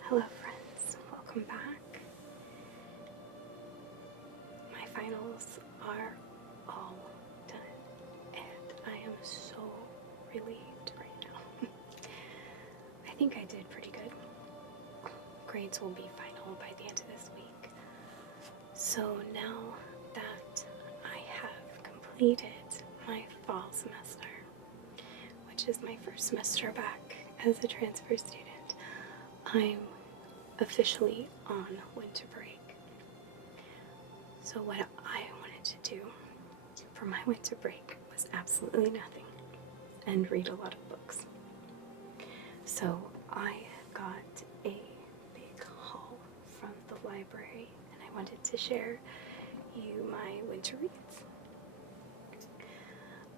Hello friends, welcome back. My finals are all done and I am so relieved right now. I think I did pretty good. Grades will be final by the end of this week. So now that I have completed my fall semester, which is my first semester back as a transfer student, I'm officially on winter break. So what I wanted to do for my winter break was absolutely nothing and read a lot of books. So I got a big haul from the library and I wanted to share you my winter reads.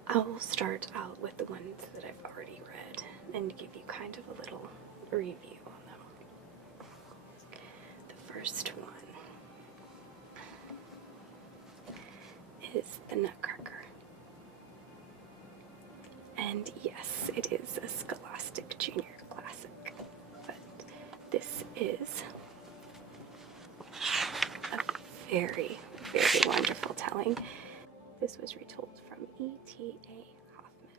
I will start out with the ones that I've already read and give you kind of a little review on them. The first one is The Nutcracker. And yes, it is a Scholastic Junior classic, but this is a very, very wonderful telling. This was retold from E.T.A. Hoffman,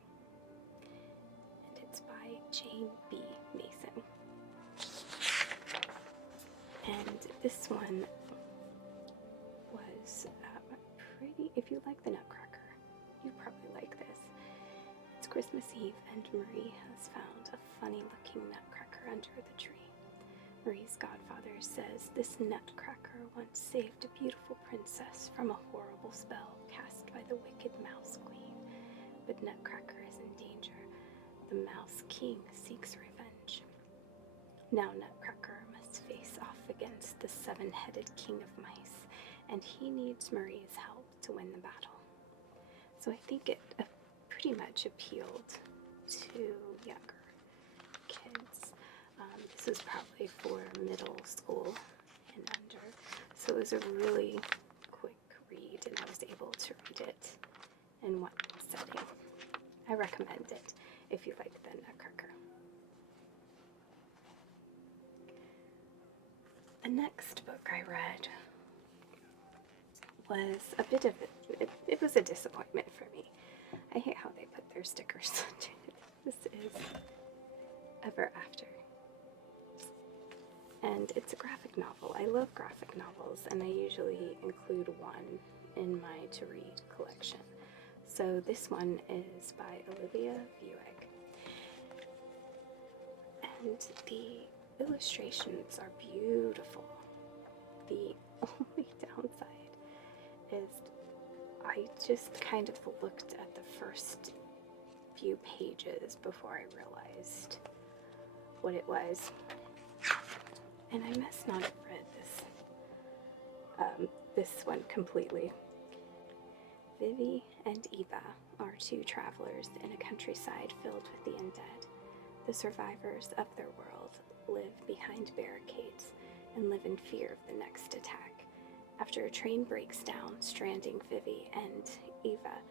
and it's by Jane B. Mason. And this one was pretty, if you like The Nutcracker, you probably like this. It's Christmas Eve and Marie has found a funny looking nutcracker under the tree. Marie's godfather says this nutcracker once saved a beautiful princess from a horrible spell cast by the wicked Mouse Queen. But Nutcracker is in danger. The Mouse King seeks revenge. Now Nutcracker must face off against the seven-headed King of Mice, and he needs Marie's help to win the battle. So I think it pretty much appealed to younger kids. This was probably for middle school and under, so it was a really quick read and I was able to read it in one setting. I recommend it if you like The Nutcracker. The next book I read was a bit of it was a disappointment for me. I hate how they put their stickers on it. This is Ever After. And it's a graphic novel. I love graphic novels and I usually include one in my to read collection. So this one is by Olivia Buick. And the illustrations are beautiful. The only downside is I just kind of looked at the first few pages before I realized what it was. And I must not have read this one completely. Vivi and Eva are two travelers in a countryside filled with the undead. The survivors of their world live behind barricades and live in fear of the next attack. After a train breaks down, stranding Vivi and Eva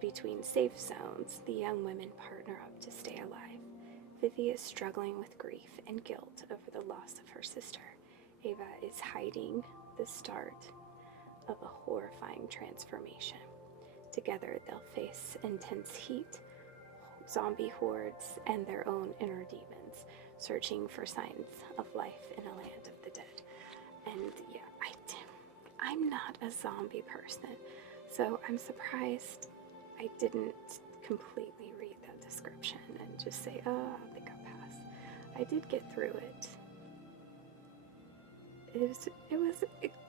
between safe zones, the young women partner up to stay alive. Vivi is struggling with grief and guilt over the loss of her sister. Eva is hiding the start of a horrifying transformation. Together, they'll face intense heat, zombie hordes, and their own inner demons, searching for signs of life in a land of the dead. And yeah, I'm not a zombie person, so I'm surprised I didn't completely read that description and just say, oh, I think I'll pass. I did get through it.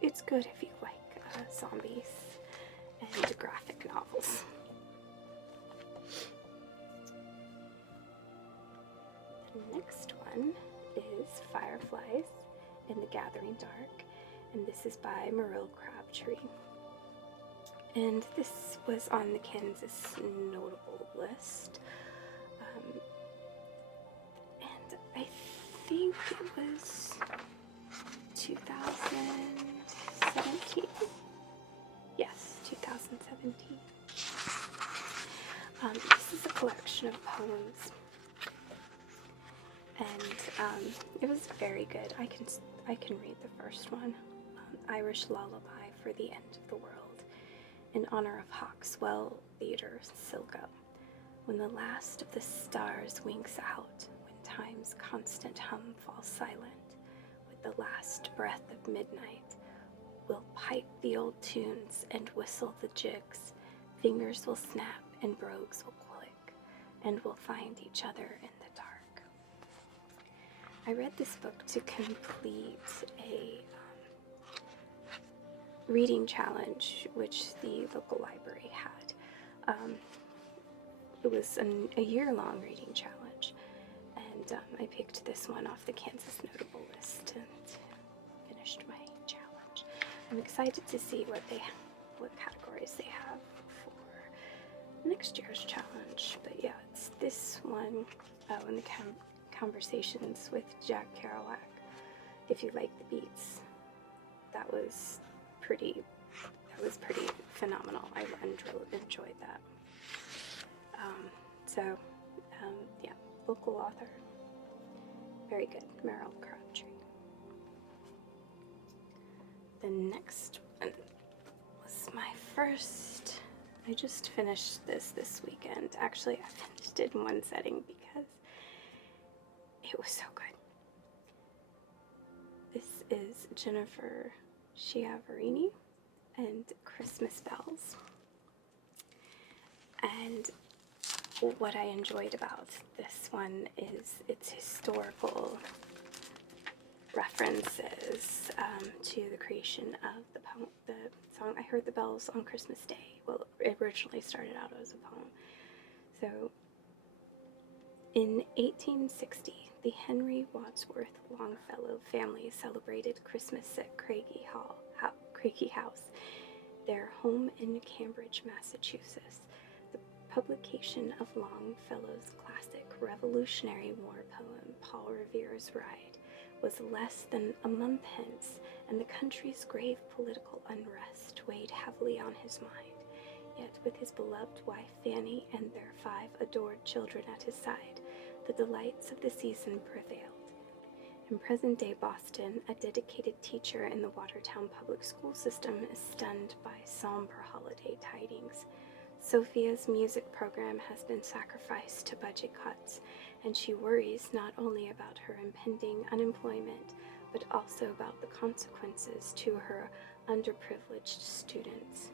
It's good if you like zombies and graphic novels. The next one is Fireflies in the Gathering Dark, and this is by Muriel Crabtree. And this was on the Kansas notable list. And I think it was 2017. Yes, 2017. This is a collection of poems, and it was very good. I can read the first one. Irish Lullaby for the End of the World, in honor of Hawkswell Theatre, Silko. When the last of the stars winks out, when time's constant hum falls silent, with the last breath of midnight, we'll pipe the old tunes and whistle the jigs. Fingers will snap and brogues will click, and we'll find each other in the dark. I read this book to complete a reading challenge which the local library had. It was a year-long reading challenge, and I picked this one off the Kansas Notable list and finished my challenge. I'm excited to see what categories they have for next year's challenge. But yeah, it's this one. Oh, and the conversations with Jack Kerouac. If you like the beats, that was pretty phenomenal. I enjoyed that. Yeah, local author, very good, Merrill Crabtree. The next one was my first. I just finished this weekend. Actually, I finished it in one setting because it was so good. This is Jennifer Schiavarini and Christmas Bells. And what I enjoyed about this one is its historical references to the creation of the song I Heard the Bells on Christmas Day. Well, it originally started out as a poem. So, in 1860, the Henry Wadsworth Longfellow family celebrated Christmas at Craigie House, their home in Cambridge, Massachusetts. The publication of Longfellow's classic Revolutionary War poem, Paul Revere's Ride, was less than a month hence, and the country's grave political unrest weighed heavily on his mind. Yet, with his beloved wife Fanny and their 5 adored children at his side, the delights of the season prevailed. In present-day Boston, a dedicated teacher in the Watertown public school system is stunned by somber holiday tidings. Sophia's music program has been sacrificed to budget cuts, and she worries not only about her impending unemployment, but also about the consequences to her underprivileged students.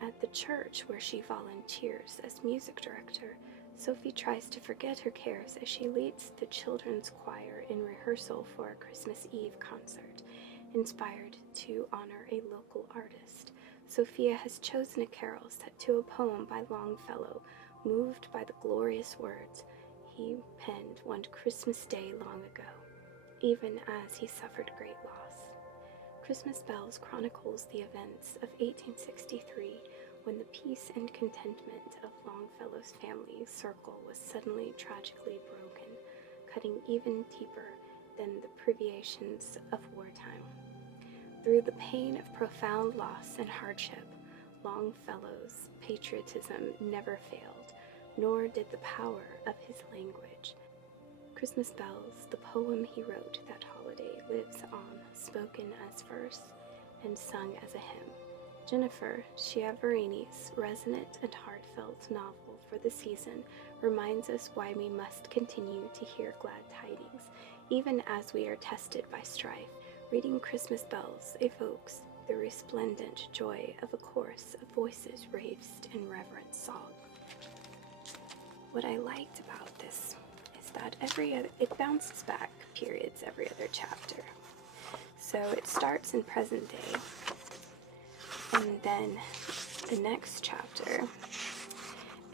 At the church where she volunteers as music director, Sophie tries to forget her cares as she leads the children's choir in rehearsal for a Christmas Eve concert, inspired to honor a local artist. Sophia has chosen a carol set to a poem by Longfellow, moved by the glorious words he penned one Christmas Day long ago, even as he suffered great loss. Christmas Bells chronicles the events of 1863, when the peace and contentment of Longfellow's family circle was suddenly tragically broken, cutting even deeper than the privations of wartime. Through the pain of profound loss and hardship, Longfellow's patriotism never failed, nor did the power of his language. Christmas Bells, the poem he wrote that holiday, lives on, spoken as verse and sung as a hymn. Jennifer Schiavarini's resonant and heartfelt novel for the season reminds us why we must continue to hear glad tidings, even as we are tested by strife. Reading Christmas Bells evokes the resplendent joy of a chorus of voices raised in reverent song. What I liked about this is that it bounces back periods every other chapter. So it starts in present day, and then the next chapter,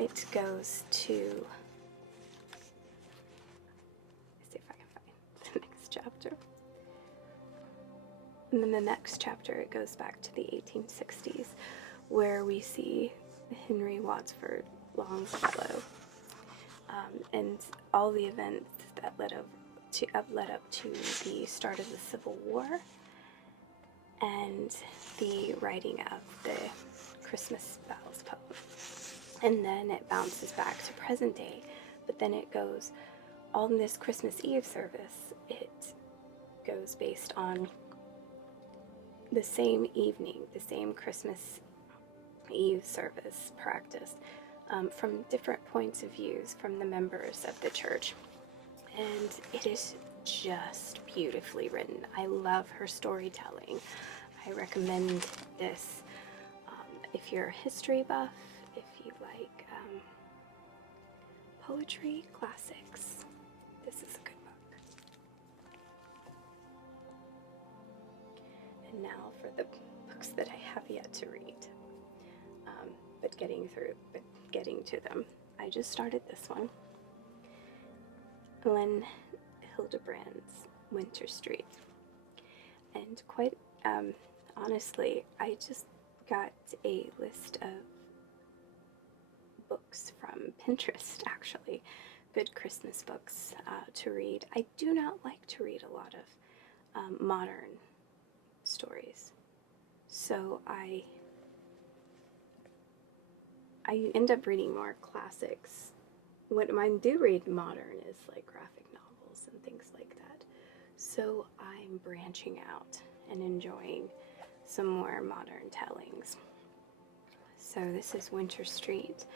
it goes to, let's see if I can find the next chapter. And then the next chapter, it goes back to the 1860s, where we see Henry Wadsworth Longfellow, and all the events that led up to the start of the Civil War, and the writing of the Christmas bells poem. And then it bounces back to present day, but then it goes on this Christmas Eve service. It goes based on the same evening, the same Christmas Eve service practice, from different points of views from the members of the church. And it is just beautifully written. I love her storytelling. I recommend this if you're a history buff, if you like poetry, classics. This is a good book. And now for the books that I have yet to read, but getting to them. I just started this one. Glenn Hildebrand's Winter Street. And quite honestly, I just got a list of books from Pinterest, actually. Good Christmas books to read. I do not like to read a lot of modern stories. So I end up reading more classics. What I do read modern is like graphic novels and things like that. So I'm branching out and enjoying some more modern tellings. So this is Winter Street,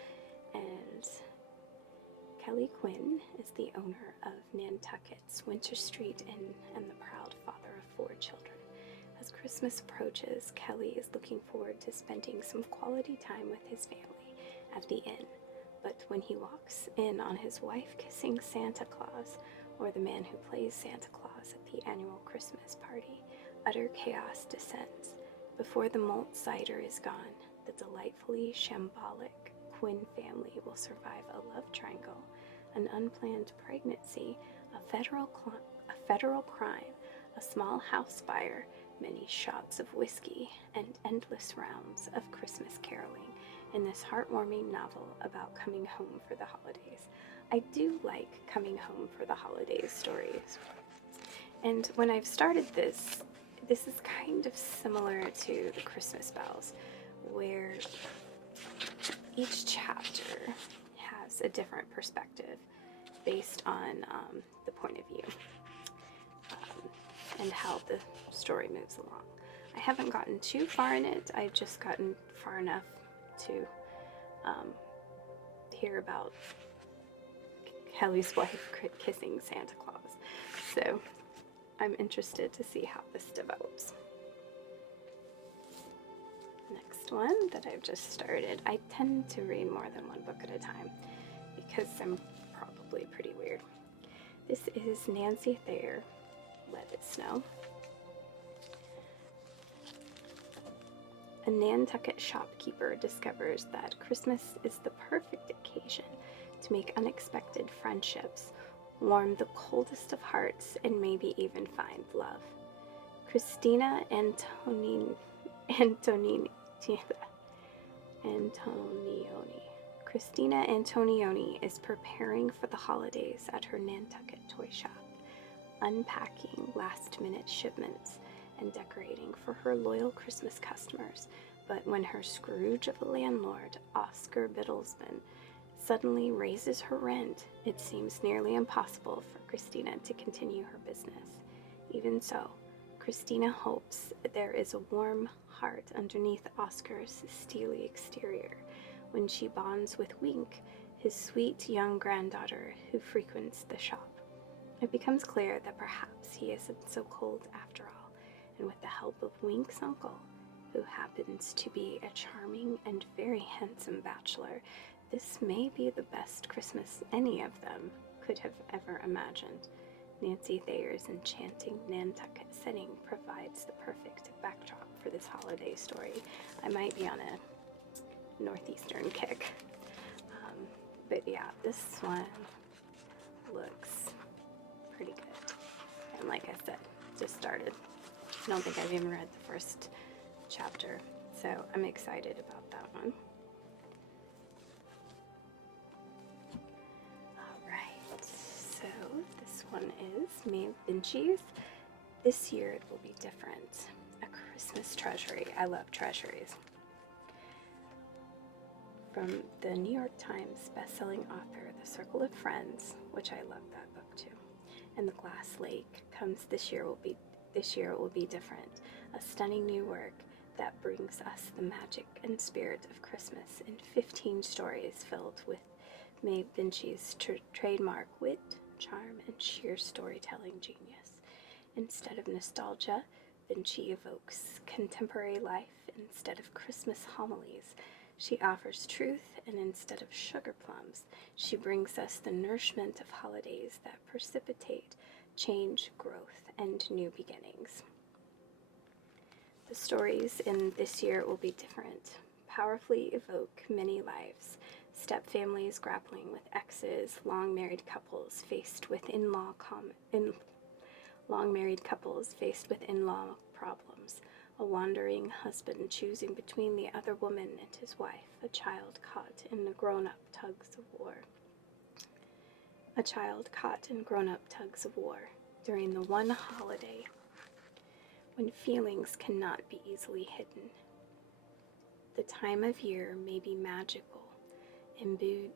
and Kelly Quinn is the owner of Nantucket's Winter Street Inn and the proud father of 4 children. As Christmas approaches, Kelly is looking forward to spending some quality time with his family at the inn. But when he walks in on his wife kissing Santa Claus, or the man who plays Santa Claus at the annual Christmas party, utter chaos descends. Before the malt cider is gone, the delightfully shambolic Quinn family will survive a love triangle, an unplanned pregnancy, a federal crime, a small house fire, many shots of whiskey, and endless rounds of Christmas caroling in this heartwarming novel about coming home for the holidays. I do like coming home for the holidays stories. And when I've started this is kind of similar to the Christmas bells, where each chapter has a different perspective based on the point of view and how the story moves along. I haven't gotten too far in it. I've just gotten far enough to hear about Kelly's wife kissing Santa Claus. So I'm interested to see how this develops. Next one that I've just started. I tend to read more than one book at a time because I'm probably pretty weird. This is Nancy Thayer, Let It Snow. A Nantucket shopkeeper discovers that Christmas is the perfect occasion to make unexpected friendships, warm the coldest of hearts, and maybe even find love. Christina Antonioni is preparing for the holidays at her Nantucket toy shop, unpacking last-minute shipments and decorating for her loyal Christmas customers. But when her Scrooge of a landlord, Oscar Biddlesman, suddenly raises her rent, it seems nearly impossible for Christina to continue her business. Even so, Christina hopes there is a warm heart underneath Oscar's steely exterior when she bonds with Wink, his sweet young granddaughter who frequents the shop. It becomes clear that perhaps he isn't so cold after all, and with the help of Wink's uncle, who happens to be a charming and very handsome bachelor, this may be the best Christmas any of them could have ever imagined. Nancy Thayer's enchanting Nantucket setting provides the perfect backdrop for this holiday story. I might be on a northeastern kick. But yeah, this one looks pretty good. And like I said, just started. I don't think I've even read the first chapter, so I'm excited about that one. Alright, so this one is May Vinci's. This year it will be different. A Christmas treasury. I love treasuries. From the New York Times bestselling author, The Circle of Friends, which I love that book too, and The Glass Lake comes This Year It Will Be Different, a stunning new work that brings us the magic and spirit of Christmas in 15 stories filled with Maeve Binchy's trademark wit, charm, and sheer storytelling genius. Instead of nostalgia, Binchy evokes contemporary life. Instead of Christmas homilies, she offers truth, and instead of sugar plums, she brings us the nourishment of holidays that precipitate change, growth, and new beginnings. The stories in This Year It Will Be Different powerfully evoke many lives. Step families grappling with exes, long married couples faced with in-law problems, a wandering husband choosing between the other woman and his wife, a child caught in grown-up tugs of war during the one holiday when feelings cannot be easily hidden. The time of year may be magical, imbued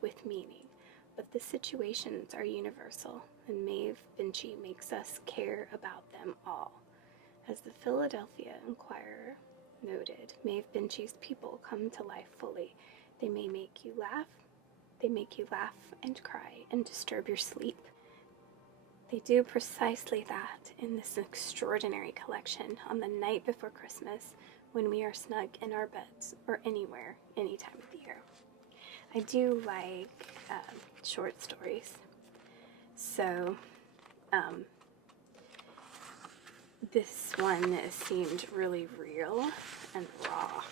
with meaning, but the situations are universal, and Maeve Binchy makes us care about them all. As the Philadelphia Inquirer noted, Maeve Binchy's people come to life fully. They make you laugh and cry and disturb your sleep. They do precisely that in this extraordinary collection on the night before Christmas, when we are snug in our beds or anywhere, any time of the year. I do like short stories, so this one seemed really real and raw.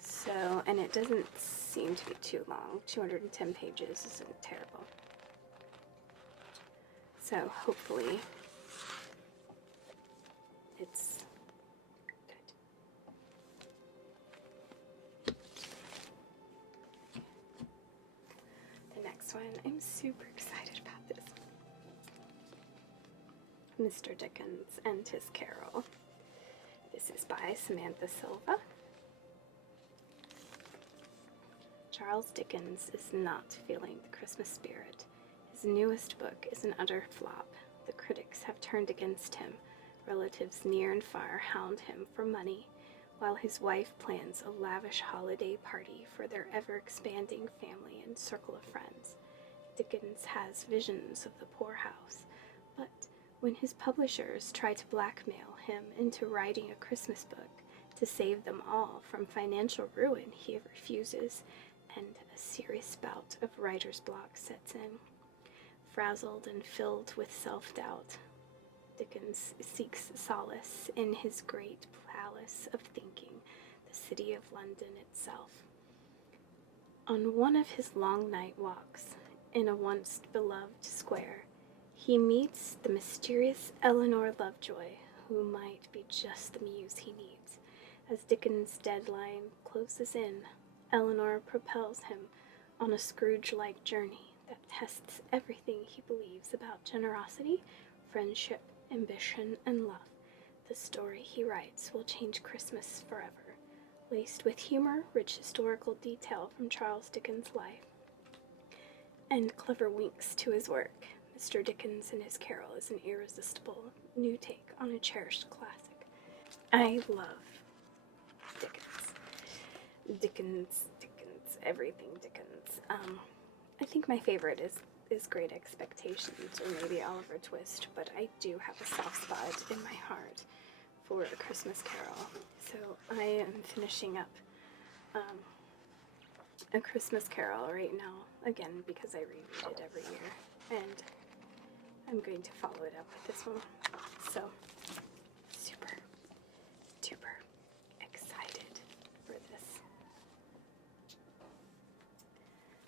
So, and it doesn't seem to be too long. 210 pages isn't terrible. So hopefully it's good. The next one, I'm super excited about this. Mr. Dickens and His Carol. This is by Samantha Silva. Charles Dickens is not feeling the Christmas spirit. His newest book is an utter flop. The critics have turned against him. Relatives near and far hound him for money, while his wife plans a lavish holiday party for their ever-expanding family and circle of friends. Dickens has visions of the poorhouse, but when his publishers try to blackmail him into writing a Christmas book to save them all from financial ruin, he refuses, and a serious bout of writer's block sets in. Frazzled and filled with self-doubt, Dickens seeks solace in his great palace of thinking, the city of London itself. On one of his long night walks in a once beloved square, he meets the mysterious Eleanor Lovejoy, who might be just the muse he needs. As Dickens' deadline closes in, Eleanor propels him on a Scrooge-like journey that tests everything he believes about generosity, friendship, ambition, and love. The story he writes will change Christmas forever, laced with humor, rich historical detail from Charles Dickens' life, and clever winks to his work. Mr. Dickens and His Carol is an irresistible new take on a cherished classic. I love Dickens, everything Dickens. I think my favorite is Great Expectations, or maybe Oliver Twist, but I do have a soft spot in my heart for A Christmas Carol. So I am finishing up A Christmas Carol right now, again, because I reread it every year, and I'm going to follow it up with this one. So, super duper excited for this.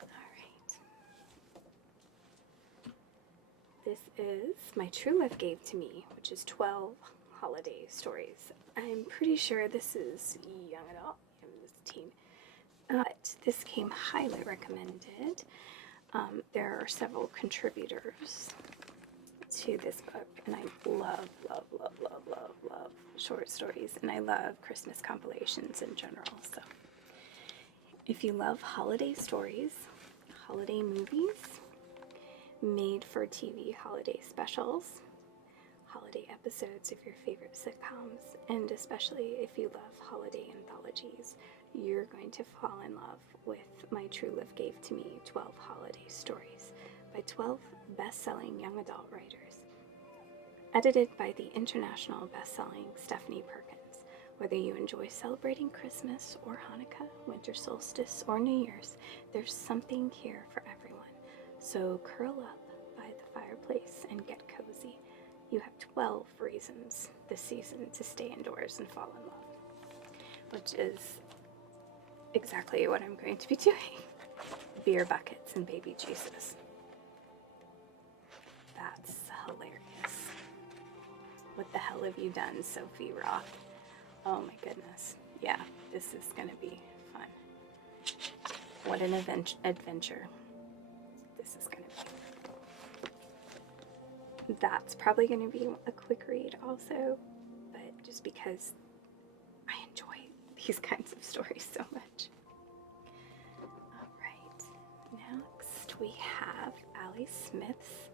Alright. This is My True Love Gave to Me, which is 12 holiday stories. I'm pretty sure this is young adult, this teen. But this came highly recommended. There are several contributors. to this book, and I love, love, love, love, love, love short stories, and I love Christmas compilations in general. So if you love holiday stories, holiday movies, made for TV holiday specials, holiday episodes of your favorite sitcoms, and especially if you love holiday anthologies, you're going to fall in love with My True Love Gave to Me 12 Holiday Stories by 12 best-selling young adult writers. Edited by the international best-selling Stephanie Perkins. Whether you enjoy celebrating Christmas or Hanukkah, winter solstice, or New Year's, there's something here for everyone. So curl up by the fireplace and get cozy. You have 12 reasons this season to stay indoors and fall in love, which is exactly what I'm going to be doing. Beer buckets and baby Jesus. That's hilarious. What the hell have you done, Sophie Roth? Oh my goodness. Yeah, this is going to be fun. What an adventure this is going to be. That's probably going to be a quick read also, but just because I enjoy these kinds of stories so much. Alright, next we have Allie Smith's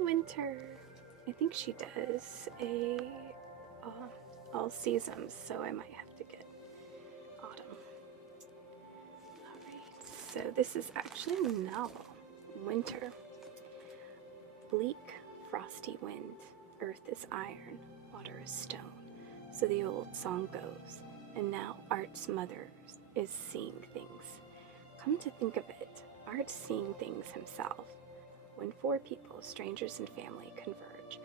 Winter. I think she does a all seasons, so I might have to get autumn. Alright, so this is actually a novel. Winter. Bleak, frosty wind, earth is iron, water is stone. So the old song goes, and now Art's mother is seeing things. Come to think of it, Art's seeing things himself. When 4 people, strangers and family, converge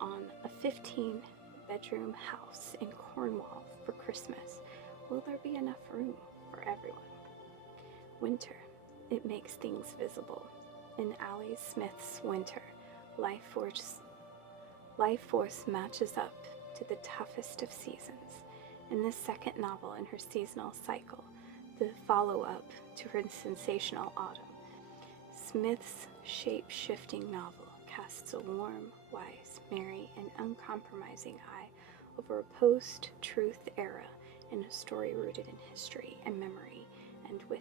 on a 15-bedroom house in Cornwall for Christmas, will there be enough room for everyone? Winter, it makes things visible. In Allie Smith's Winter, life force matches up to the toughest of seasons. In this second novel in her seasonal cycle, the follow-up to her sensational Autumn, Smith's shape-shifting novel casts a warm, wise, merry, and uncompromising eye over a post-truth era in a story rooted in history and memory, and with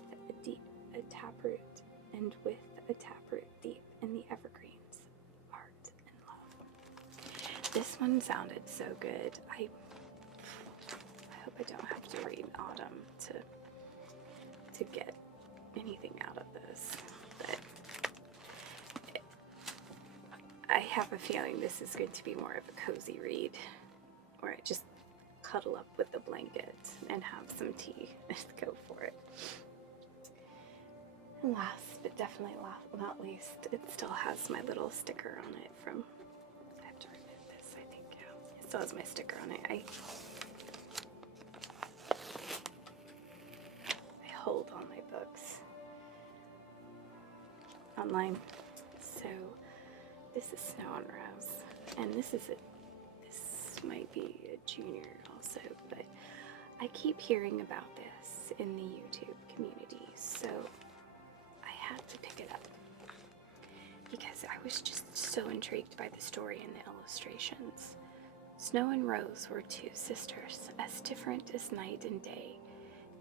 a taproot deep in the evergreens, art and love. This one sounded so good. I hope I don't have to read Autumn to get anything out of this, but I have a feeling this is going to be more of a cozy read, where I just cuddle up with the blanket and have some tea and go for it. And last, but definitely not least, it still has my little sticker on it from, I have to remove this, I think, yeah. It still has my sticker on it. I hold all my books online. So this is Snow and Rose, and this might be a junior also, but I keep hearing about this in the YouTube community, so I had to pick it up because I was just so intrigued by the story and the illustrations. Snow and Rose were 2 sisters, as different as night and day.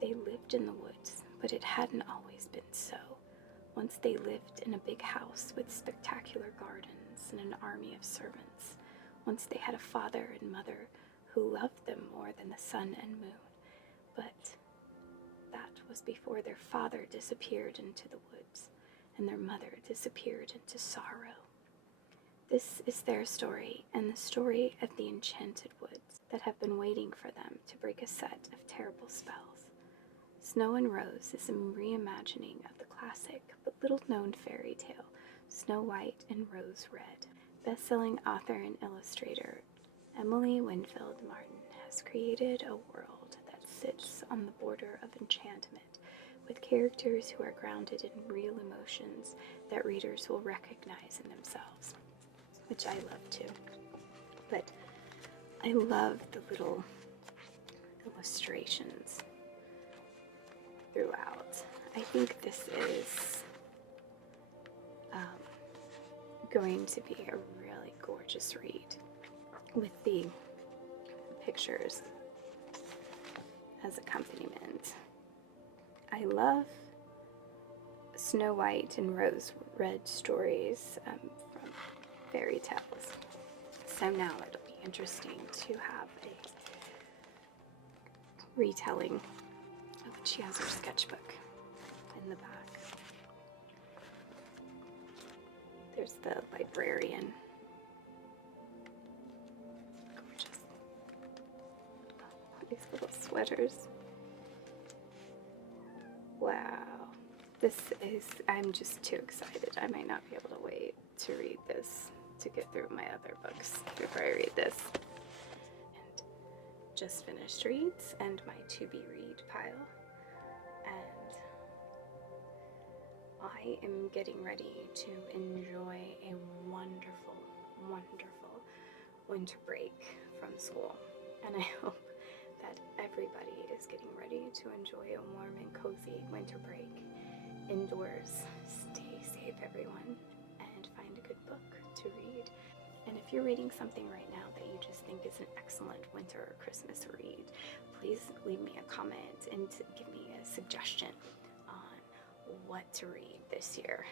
They lived in the woods, but it hadn't always been so. Once they lived in a big house with spectacular gardens and an army of servants. Once they had a father and mother who loved them more than the sun and moon. But that was before their father disappeared into the woods and their mother disappeared into sorrow. This is their story, and the story of the enchanted woods that have been waiting for them to break a set of terrible spells. Snow and Rose is a reimagining of the classic but little-known fairy tale, Snow White and Rose Red. Best-selling author and illustrator Emily Winfield Martin has created a world that sits on the border of enchantment, with characters who are grounded in real emotions that readers will recognize in themselves, which I love too. But I love the little illustrations throughout. I think this is going to be a really gorgeous read with the pictures as accompaniment. I love Snow White and Rose Red stories from fairy tales. So now it'll be interesting to have a retelling of it. She has her sketchbook in the back. There's the librarian. Gorgeous. These little sweaters. Wow. I'm just too excited. I might not be able to wait to read this, to get through my other books before I read this. And just finished reads and my to-be-read pile. And I am getting ready to enjoy a wonderful, wonderful winter break from school. And I hope that everybody is getting ready to enjoy a warm and cozy winter break indoors. Stay safe, everyone, and find a good book to read. And if you're reading something right now that you just think is an excellent winter or Christmas read, please leave me a comment and give me a suggestion on what to read this year.